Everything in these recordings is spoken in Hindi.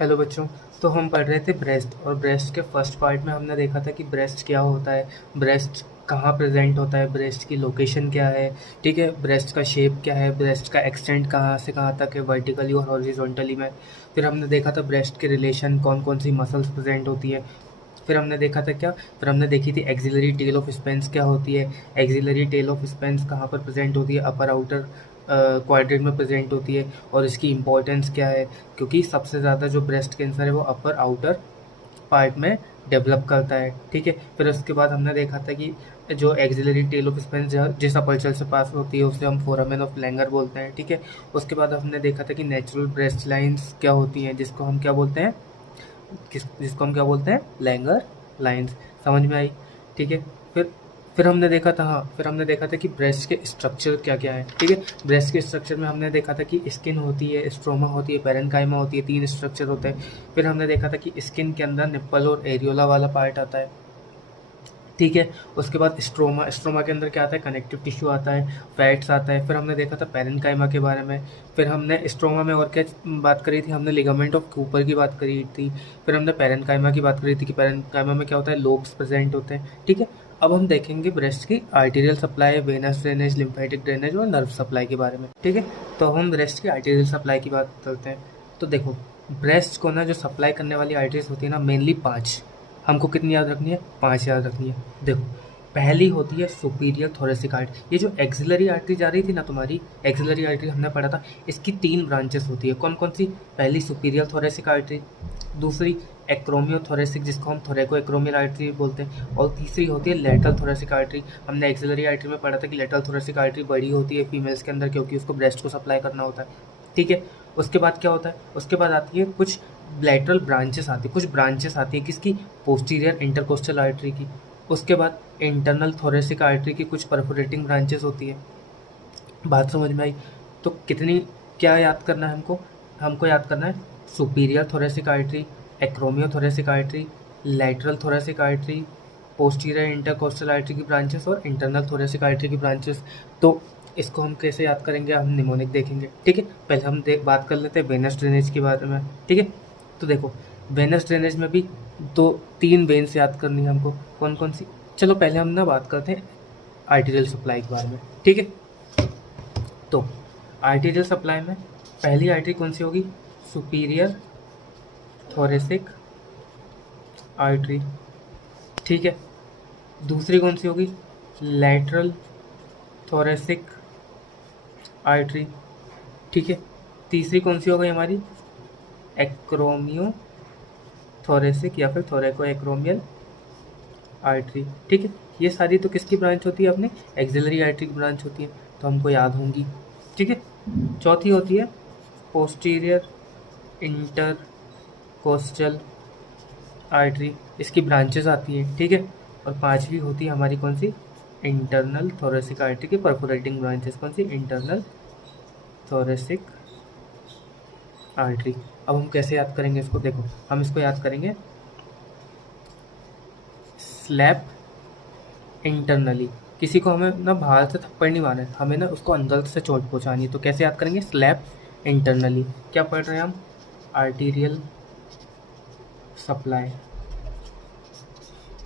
हेलो बच्चों। तो हम पढ़ रहे थे ब्रेस्ट, और ब्रेस्ट के फर्स्ट पार्ट में हमने देखा था कि ब्रेस्ट क्या होता है, ब्रेस्ट कहाँ प्रेजेंट होता है, ब्रेस्ट की लोकेशन क्या है, ठीक है, ब्रेस्ट का शेप क्या है, ब्रेस्ट का एक्सटेंट कहाँ से कहाँ तक है, वर्टिकली और हॉरिजॉन्टली में। फिर हमने देखा था ब्रेस्ट के रिलेशन कौन कौन सी मसल्स प्रेजेंट होती है। फिर हमने देखा था क्या, फिर हमने देखी थी एक्सिलरी टेल ऑफ स्पेंस क्या होती है, एक्सिलरी टेल ऑफ स्पेंस कहाँ पर प्रेजेंट होती है, अपर आउटर क्वाड्रेंट में प्रेजेंट होती है, और इसकी इंपॉर्टेंस क्या है, क्योंकि सबसे ज़्यादा जो ब्रेस्ट कैंसर है वो अपर आउटर पार्ट में डेवलप करता है, ठीक है। फिर उसके बाद हमने देखा था कि जो एक्सिलरी टेल ऑफ स्पेंस जिस अपर्चर से पास होती है उसे हम फोरामेन ऑफ लैंगर बोलते हैं, ठीक है। उसके बाद हमने देखा था कि नेचुरल ब्रेस्ट लाइंस क्या होती हैं, जिसको हम क्या बोलते हैं, जिसको हम क्या बोलते हैं, लैंगर लाइंस। समझ में आई, ठीक है। फिर हमने देखा था, हाँ, फिर हमने देखा था कि ब्रेस्ट के स्ट्रक्चर क्या क्या है, ठीक है। ब्रेस्ट के स्ट्रक्चर में हमने देखा था कि स्किन होती है, स्ट्रोमा होती है, पेरेन्काइमा होती है, 3 स्ट्रक्चर होते हैं। फिर हमने देखा था कि स्किन के अंदर निप्पल और एरियोला वाला पार्ट आता है, ठीक है। उसके बाद स्ट्रोमा, स्ट्रोमा के अंदर क्या आता है, कनेक्टिव टिश्यू आता है, फैट्स आता है। फिर हमने देखा था पेरेन्काइमा के बारे में। फिर हमने स्ट्रोमा में और क्या बात करी थी, हमने लिगामेंट ऑफ कूपर की बात करी थी। फिर हमने पेरेन्काइमा की बात करी थी कि पेरेन्काइमा में क्या होता है, लोब्स प्रेजेंट होते हैं, ठीक है। अब हम देखेंगे ब्रेस्ट की arterial supply, venous drainage, lymphatic drainage और नर्व सप्लाई के बारे में, ठीक है। तो हम ब्रेस्ट की आर्टीरियल सप्लाई की बात करते हैं। तो देखो, ब्रेस्ट को ना जो सप्लाई करने वाली आर्टरीज होती है ना, मेनली 5। हमको कितनी याद रखनी है, 5 याद रखनी है। देखो, पहली होती है सुपीरियर थोरेसिक आर्टरी। ये जो एक्सिलरी आर्टरी जा रही थी ना तुम्हारी, एक्सिलरी आर्टरी हमने पढ़ा था, इसकी 3 ब्रांचेस होती है। कौन कौन सी, पहली सुपीरियर थोरेसिक आर्टरी, दूसरी एक्रोमियोथोरेसिक जिसको हम थोरेको एक्रोमियल आर्टरी बोलते हैं, और तीसरी होती है लेटरल थोरेसिक आर्टरी। हमने एक्सिलरी आर्टरी में पढ़ा था कि लेटरल थोरेसिक आर्टरी बड़ी होती है फीमेल्स के अंदर, क्योंकि उसको ब्रेस्ट को सप्लाई करना होता है, ठीक है। उसके बाद क्या होता है, उसके बाद आती है कुछ लेटरल ब्रांचेस आती है, कुछ ब्रांचेस आती है किसकी, पोस्टीरियर इंटरकोस्टल आर्टरी की। उसके बाद इंटरनल थोरेसिक आर्टरी की कुछ परफोरेटिंग ब्रांचेस होती है। बात समझ में आई। तो कितनी, क्या याद करना है हमको, हमको याद करना है superior thoracic artery, acromio thoracic artery, lateral thoracic artery, posterior intercostal artery की ब्रांचेस और इंटरनल थोरेसिक आर्टरी की ब्रांचेस। तो इसको हम कैसे याद करेंगे, हम निमोनिक देखेंगे, ठीक है। पहले हम बात कर लेते हैं वेनस ड्रेनेज के बारे में, ठीक है। तो देखो, वेनस ड्रेनेज में भी 2-3 वेन्स याद करनी है हमको। कौन कौन सी, चलो पहले हम ना बात करते हैं आर्टीरियल सप्लाई के बारे में, ठीक है। तो आर्टीरियल सप्लाई में पहली आर्टरी कौन सी होगी, सुपीरियर थोरेसिक आर्टरी, ठीक है। दूसरी कौन सी होगी, लैटरल थोरेसिक आर्टरी, ठीक है। तीसरी कौन सी हो गई हमारी, एक्रोमियो थोरेसिक या फिर थोरेको एक्रोमियल आर्टरी, ठीक है। ये सारी तो किसकी ब्रांच होती है, अपने एक्सिलरी आर्टरी की ब्रांच होती है, तो हमको याद होंगी, ठीक है। चौथी होती है पोस्टीरियर इंटरकोस्टल आर्टरी, इसकी ब्रांचेस आती हैं, ठीक है। और 5वीं होती है हमारी कौन सी, इंटरनल थोरेसिक आर्टरी की परफोरेटिंग ब्रांचेस, कौन सी, इंटरनल थोरेसिक आर्टरी। अब हम कैसे याद करेंगे इसको, देखो हम इसको याद करेंगे स्लैप इंटरनली। किसी को हमें ना बाहर से थप्पड़ नहीं मारना है, हमें ना उसको अंदर से चोट पहुंचानी है, तो कैसे याद करेंगे, स्लैप इंटरनली। क्या पढ़ रहे हैं हम, आर्टीरियल सप्लाई,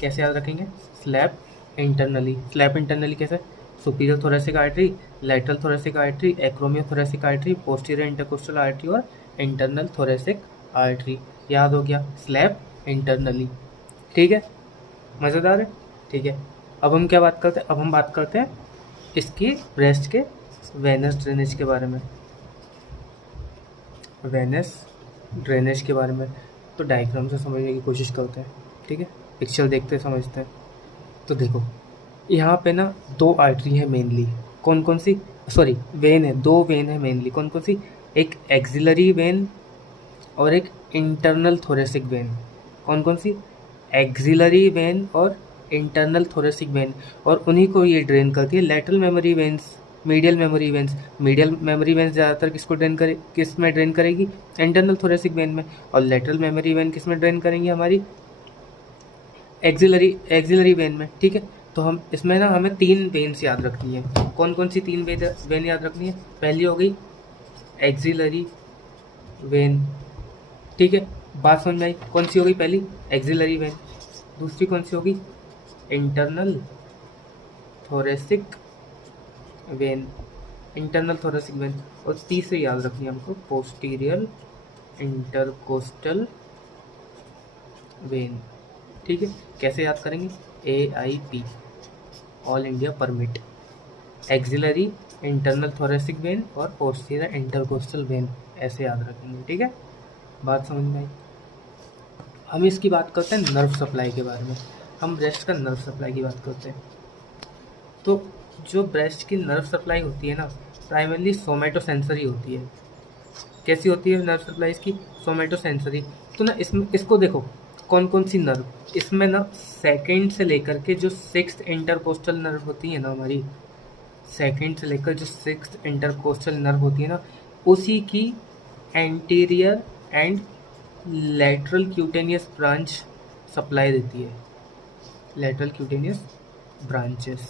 कैसे याद रखेंगे, स्लैप इंटरनली। स्लैप इंटरनली कैसे, superior thoracic artery, lateral thoracic artery, acromio thoracic artery, posterior intercostal artery और इंटरनल थोरेसिक आर्टरी। याद हो गया, स्लैप इंटरनली, ठीक है, मज़ेदार है, ठीक है। अब हम क्या बात करते हैं, अब हम बात करते हैं इसकी ब्रेस्ट के वेनस ड्रेनेज के बारे में, वेनस ड्रेनेज के बारे में। तो डायग्राम से समझने की कोशिश करते हैं, ठीक है, पिक्चर देखते समझते हैं। तो देखो, यहाँ पे ना 2 आर्टरी है मेनली, कौन कौन सी, सॉरी वेन है, 2 वेन है मेनली, कौन कौन सी, एक एक्सिलरी वेन और एक इंटरनल थोरेसिक वेन। कौन कौन सी, एक्सिलरी वेन और इंटरनल थोरेसिक वेन, और उन्हीं को ये ड्रेन करती है lateral memory veins, medial memory veins. Medial memory veins ज़्यादातर किसको ड्रेन करे, किस में ड्रेन करेगी, इंटरनल थोरेसिक वेन में, और लेटरल मेमोरी वेन किस में ड्रेन करेंगी, हमारी एक्सिलरी वेन में, ठीक है। तो हम इसमें ना हमें 3 वेन्स याद रखनी है। कौन कौन सी 3 वेन याद रखनी है, पहली हो गई एक्सिलरी वेन, ठीक है। बात समझ में आई? कौन सी होगी पहली? Axillary vein. दूसरी कौन सी होगी? Internal thoracic when. Internal thoracic when. और तीसरी याद रखनी है हमको, पोस्टीरियर इंटरकोस्टल वेन। ठीक है, कैसे याद करेंगे? AIP, all India permit. Axillary, internal thoracic when और पोस्टीरियर इंटरकोस्टल वेन, ऐसे याद रखेंगे। ठीक है, बात समझ में आई? हम इसकी बात करते हैं नर्व सप्लाई के बारे में। हम ब्रेस्ट का नर्व सप्लाई की बात करते हैं। तो जो ब्रेस्ट की नर्व सप्लाई होती है ना, प्राइमरली सोमेटोसेंसरी होती है। कैसी होती है नर्व सप्लाई इसकी? सोमेटोसेंसरी। तो ना इसमें इसको देखो, कौन कौन सी नर्व इसमें ना, सेकंड से लेकर के जो 6th इंटरकोस्टल नर्व होती है ना हमारी, सेकंड से लेकर जो 6th इंटरकोस्टल नर्व होती है ना, उसी की anterior and lateral cutaneous branch supply देती है। लेटरल क्यूटेनियस ब्रांचेस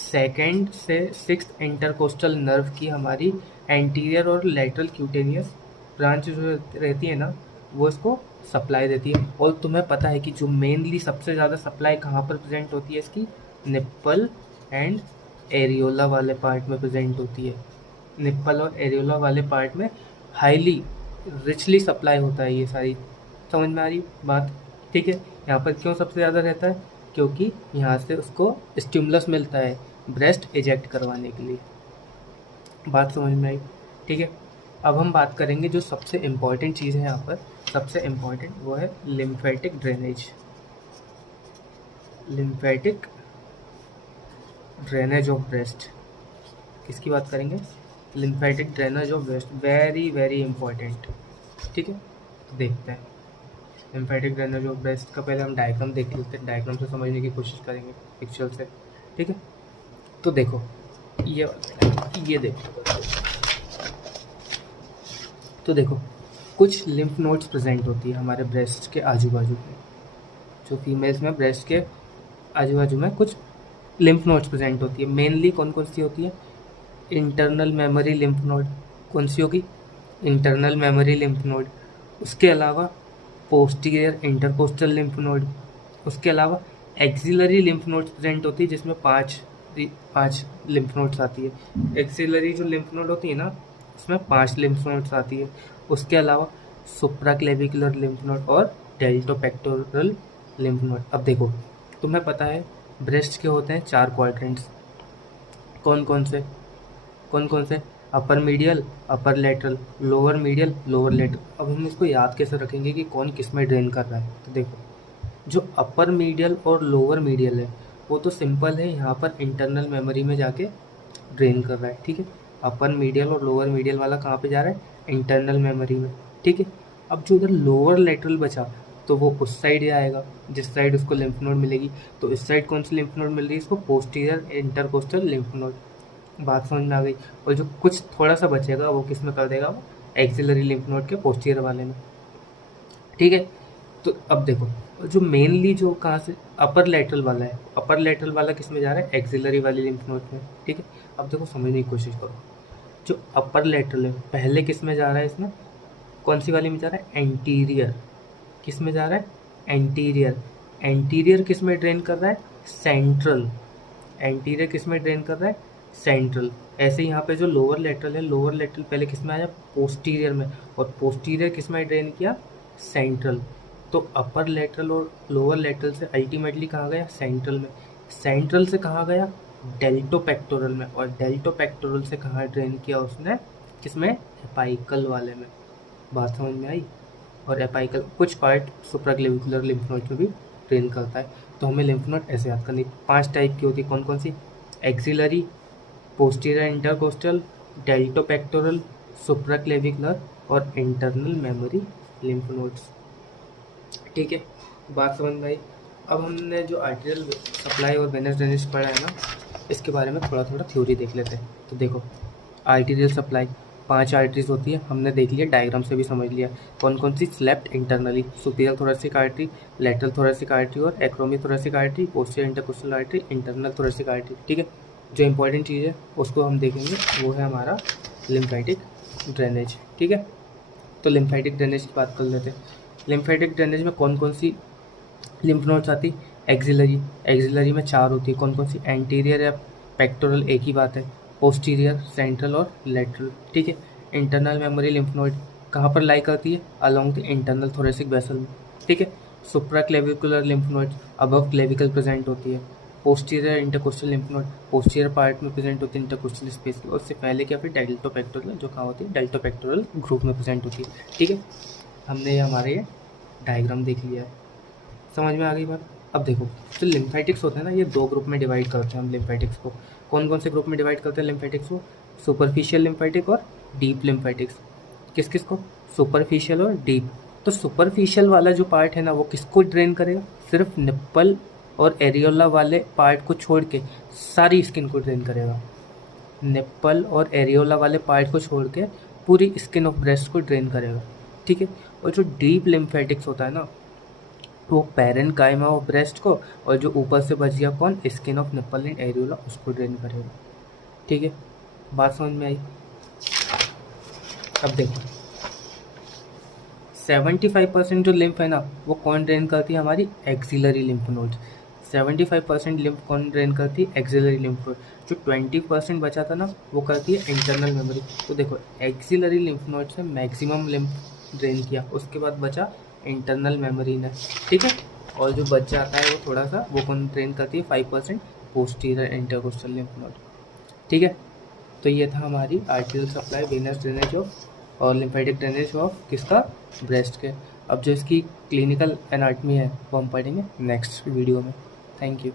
सेकंड से 6th इंटरकोस्टल नर्व की हमारी एंटीरियर और लेटरल क्यूटेनियस ब्रांच जो रहती है ना, वो इसको सप्लाई देती है। और तुम्हें पता है कि जो मेनली सबसे ज़्यादा सप्लाई कहाँ पर प्रेजेंट होती है इसकी? निप्पल एंड एरियोला वाले पार्ट में प्रेजेंट होती है। निप्पल और एरियोला वाले पार्ट में हाईली रिचली सप्लाई होता है ये सारी। समझ में आ रही बात? ठीक है, यहाँ पर क्यों सबसे ज़्यादा रहता है? क्योंकि यहाँ से उसको स्टिमुलस मिलता है ब्रेस्ट इजेक्ट करवाने के लिए। बात समझ में आई? ठीक है, अब हम बात करेंगे जो सबसे इम्पॉर्टेंट चीज़ है यहाँ पर, सबसे इम्पॉर्टेंट वो है lymphatic drainage. Lymphatic drainage of breast. किसकी बात करेंगे? Lymphatic drainage of breast, very very important. ठीक है, तो देखते हैं लिम्फेटिक ड्रेनेज ऑफ ब्रेस्ट का पहले हम डायग्राम देख लेते हैं, डायग्राम से समझने की कोशिश करेंगे पिक्चर से। ठीक है, तो देखो ये देखो, तो देखो कुछ लिम्फ नोड्स प्रेजेंट होती है हमारे ब्रेस्ट के आजू बाजू में। जो फीमेल्स में ब्रेस्ट के आजू बाजू में कुछ लिम्फ नोड्स प्रेजेंट होती है। मेनली कौन कौन सी होती है? Internal memory lymph node. कौन सी होगी? Internal memory lymph node. उसके अलावा पोस्टीरियर इंटरकोस्टल लिम्फ नोड। उसके अलावा एक्सिलरी लिम्फ नोड्स प्रेजेंट होती है, जिसमें पाँच लिम्फ नोड्स आती है। एक्सिलरी जो लिम्फ नोड होती है ना, उसमें 5 लिम्फ नोड्स आती है। उसके अलावा सुप्राक्लेविकुलर लिम्फ नोड और डेल्टोपेक्टोरल लिम्फ नोड। अब देखो, तुम्हें पता है ब्रेस्ट के होते हैं 4 क्वाड्रेंट्स। कौन कौन से? Upper medial, upper lateral, lower medial, lower lateral. अब हम इसको याद कैसे रखेंगे कि कौन किस में ड्रेन कर रहा है? तो देखो, जो अपर मीडियल और लोअर मीडियल है वो तो सिंपल है, यहाँ पर इंटरनल मेमोरी में जाके ड्रेन कर रहा है। ठीक है, अपर मीडियल और लोअर मीडियल वाला कहाँ पे जा रहा है? इंटरनल मेमोरी में। ठीक है, अब जो उधर लोअर लेटरल बचा तो वो उस साइड जाएगा जिस साइड उसको लिम्फ नोड मिलेगी। तो इस साइड कौन सी लिम्फ नोड मिल रही है इसको? Posterior intercostal lymph node. बात समझ में आ गई? और जो कुछ थोड़ा सा बचेगा वो किस में कर देगा? वो एक्सिलरी लिम्फ नोड के पोस्टीरियर वाले में। ठीक है, तो अब देखो, जो मेनली जो कहाँ से अपर लेटरल वाला है, अपर लेटरल वाला किस में जा रहा है? एक्सिलरी वाली लिम्फ नोड में। ठीक है, अब देखो समझने की कोशिश करो, जो अपर लेटरल है पहले किस में जा रहा है? इसमें कौन सी वाली में जा रहा है? एंटीरियर। किस में जा रहा है? एंटीरियर। एंटीरियर किस में ड्रेन कर रहा है? सेंट्रल। एंटीरियर किस में ड्रेन कर रहा है? सेंट्रल। ऐसे यहाँ पे जो लोअर लेटरल है, लोअर लेटरल पहले किस में आया? पोस्टीरियर में। और पोस्टीरियर किस में ड्रेन किया? सेंट्रल। तो अपर लेटरल और लोअर लेटरल से अल्टीमेटली कहाँ गया? सेंट्रल में। सेंट्रल से कहाँ गया? डेल्टोपेक्टोरल में। और डेल्टोपेक्टोरल से कहाँ ड्रेन किया उसने? किसमें? एपाइकल वाले में। बात समझ में आई? और एपाइकल कुछ पार्ट सुप्राक्लेविकुलर लिम्फ नोड में भी ड्रेन करता है। तो हमें लिम्फ नोड ऐसे याद करनी, 5 टाइप की होती है। कौन कौन सी? एक्सिलरी, पोस्टीरियर इंटरकोस्टल, डेल्टोपेक्टोरल, सुप्राक्लेविकुलर और इंटरनल मेमोरी लिम्फ नोड्स। ठीक है, बात समझ में आई? अब हमने जो आर्टेरियल सप्लाई और वेनस ड्रेनेज पढ़ा है ना, इसके बारे में थोड़ा थोड़ा थ्योरी देख लेते हैं। तो देखो, आर्टेरियल सप्लाई 5 आर्टरीज होती है, हमने देख लिया, डायग्राम से भी समझ लिया कौन कौन सी। Left internally superior thoracic artery, lateral thoracic artery और acromio thoracic artery, posterior intercostal artery, internal thoracic artery. ठीक है, जो इंपॉर्टेंट चीज़ है उसको हम देखेंगे, वो है हमारा लिम्फेटिक ड्रेनेज। ठीक है, तो लिम्फेटिक ड्रेनेज की बात कर लेते हैं। लिम्फेटिक ड्रेनेज में कौन कौन सी लिम्फ नोड्स आती? एक्सिलरी में 4 होती है। कौन कौन सी? एंटीरियर या पेक्टोरल एक ही बात है, पोस्टीरियर, सेंट्रल और लेटरल, ठीक है। इंटरनल मेमोरी लिम्फ नोड कहाँ पर लाई करती है? Along the internal thoracic vessel में, ठीक है। Supra clavicular lymph node above clavicle present होती है। Posterior intercostal lymph node posterior part में प्रेजेंट होती है इंटरकोस्टल स्पेस में, उससे पहले क्या फिर डेल्टोपेक्टोरल जो कहाँ होती है? डेल्टोपेक्टोरल ग्रुप में प्रेजेंट होती है, ठीक है। हमने हमारे ये डायग्राम देख लिया है, समझ में आ गई बात। अब देखो, जो लिम्फेटिक्स होते हैं ना, ये 2 ग्रुप में डिवाइड करते हैं हम लिम्फेटिक्स को। कौन कौन से ग्रुप में डिवाइड करते हैं लिम्फेटिक्स को? सुपरफिशियल लिम्फेटिक और डीप लिम्फेटिक्स। किस किस को? सुपरफिशियल और डीप। तो सुपरफिशियल वाला जो पार्ट है ना, वो किसको ड्रेन करेगा? सिर्फ निप्पल और एरियोला वाले पार्ट को छोड़ के सारी स्किन को ड्रेन करेगा। निप्पल और एरियोला वाले पार्ट को छोड़ के पूरी स्किन ऑफ ब्रेस्ट को ड्रेन करेगा, ठीक है। और जो डीप लिम्फेटिक्स होता है ना, वो पैरेन्काइमा ऑफ ब्रेस्ट को, और जो ऊपर से बच गया कौन? Skin of nipple and areola, उसको ड्रेन करेगा, ठीक है। बात समझ में आई? अब देखो, 75% जो लिम्फ है ना, वो कौन ड्रेन करती है? हमारी एक्सिलरी लिम्फ नोड्स। 75% लिम्फ कौन ड्रेन करती है? Axillary lymph node. जो 20% बचा था ना, वो करती है इंटरनल मेमोरी। तो देखो, एक्सिलरी लिम्फ नोड से मैक्सिमम लिम्फ ड्रेन किया, उसके बाद बचा इंटरनल मेमोरी ने, ठीक है। और जो बच जाता है वो थोड़ा सा, वो कौन ड्रेन करती है? 5% पोस्टीरियर इंटरकोस्टल लिम्फ नोड, ठीक है। तो ये था हमारी आर्टियल सप्लाई, वेनस ड्रेनेज ऑफ और लिम्फेटिक ड्रेनेज ऑफ किसका? ब्रेस्ट के। अब जो इसकी क्लिनिकल एनाटमी है वो हम पढ़ेंगे नेक्स्ट वीडियो में। Thank you.